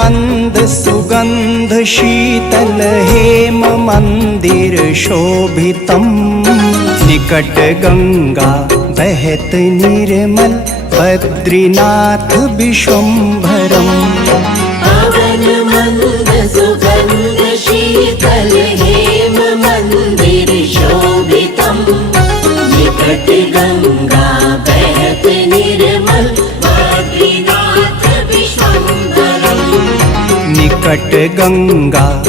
मंद सुगंध शीतल हेम मंदिर शोभितम्। निकट गंगा बहत निर्मल बद्रीनाथ विश्वम्भरम्। पवन मंद सुगंध शीतल हेम मंदिर शोभितम्। निकट गंगा बहत निर्मल बद्रीनाथ विश्वम्भरम्। निकट गंगा